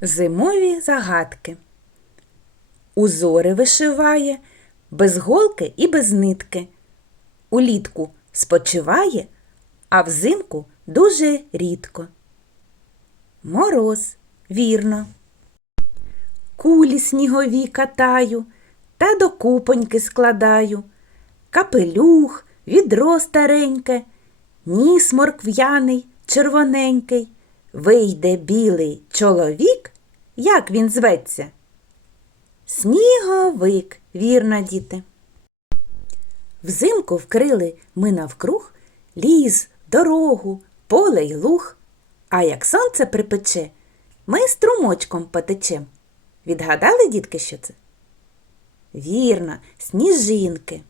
Зимові загадки. Узори вишиває, без голки і без нитки. Улітку спочиває, а взимку дуже рідко. Мороз, вірно. Кулі снігові катаю та до купоньки складаю. Капелюх, відро стареньке, нісморк в'яний, червоненький. Вийде білий чоловік, як він зветься? Сніговик, вірно, діти. Взимку вкрили ми навкруг ліс, дорогу, поле й луг. А як сонце припече, ми струмочком потечем. Відгадали, дітки, що це? Вірно, сніжинки.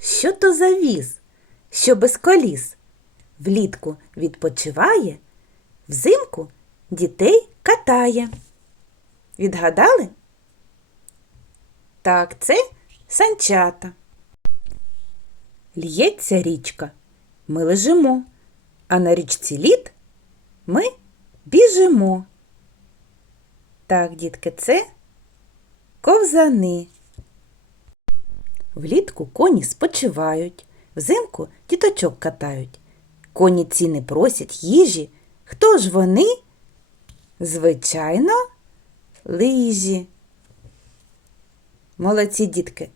Що то за віз, що без коліс? Влітку відпочиває, взимку дітей катає. Відгадали? Так, це санчата. Л'ється річка, ми лежимо, а на річці лід ми біжимо. Так, дітки, це ковзани. Влітку коні спочивають, взимку діточок катають. Коні ці не просять їжі. Хто ж вони? Звичайно, лижі. Молодці дітки.